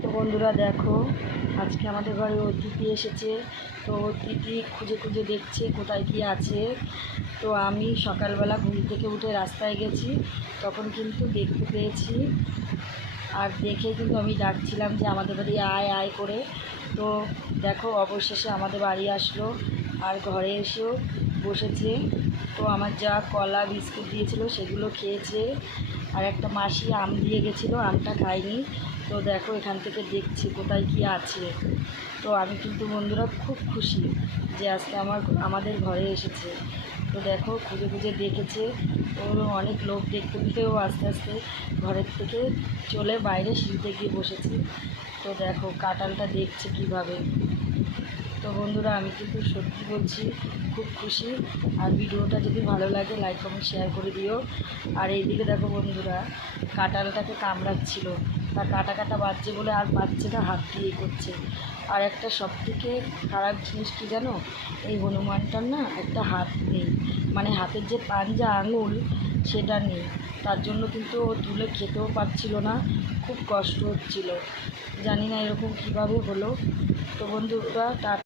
তো বন্ধুরা দেখো, আজকে আমাদের ঘরে অতিথি এসেছে। তো অতিথি খুঁজে খুঁজে দেখছে কোথায় কী আছে। তো আমি সকালবেলা ঘুম থেকে উঠে রাস্তায় গেছি, তখন কিন্তু দেখতে পেয়েছি। আর দেখে কিন্তু আমি ডাকছিলাম যে আমাদের বাড়ি আয় আয় করে। তো দেখো, অবশেষে আমাদের বাড়ি আসলো আর ঘরে এসেও বসেছে। তো আমার যা কলা বিস্কুট দিয়েছিল সেগুলো খেয়েছে, আর একটা মাসি আম দিয়ে গেছিলো, আমটা খাইনি। তো দেখো, এখান থেকে দেখছি কোথায় কী আছে। তো আমি কিন্তু বন্ধুরা খুব খুশি যে আজকে আমাদের ঘরে এসেছে। তো দেখো, খুঁজে খুঁজে দেখেছে। ও অনেক লোক দেখতে পেতেও আস্তে আস্তে ঘরের থেকে চলে বাইরে সিঁড়িতে গিয়ে বসেছে। তো দেখো, কাঁঠালটা দেখছে কীভাবে। তো বন্ধুরা, আমি কিন্তু সত্যি বলছি, খুব খুশি। আর ভিডিওটা যদি ভালো লাগে লাইক কমেন্ট শেয়ার করে দিও। আর এইদিকে দেখো বন্ধুরা, কাঁঠালটাকে কামড়াচ্ছিল, তা কাটা কাটা বাজছে বলে আর পাচ্ছে না, হাত দিয়ে করছে। আর একটা সবথেকে খারাপ জিনিস কী জানো, এই হনুমানটার না একটা হাত নেই, মানে হাতের যে পাঞ্জা আঙুল সেটা নেই। তার জন্য কিন্তু ও তুলে খেতেও পারছিল না, খুব কষ্ট হচ্ছিল। জানি না এরকম কীভাবে হলো। তো বন্ধুরা,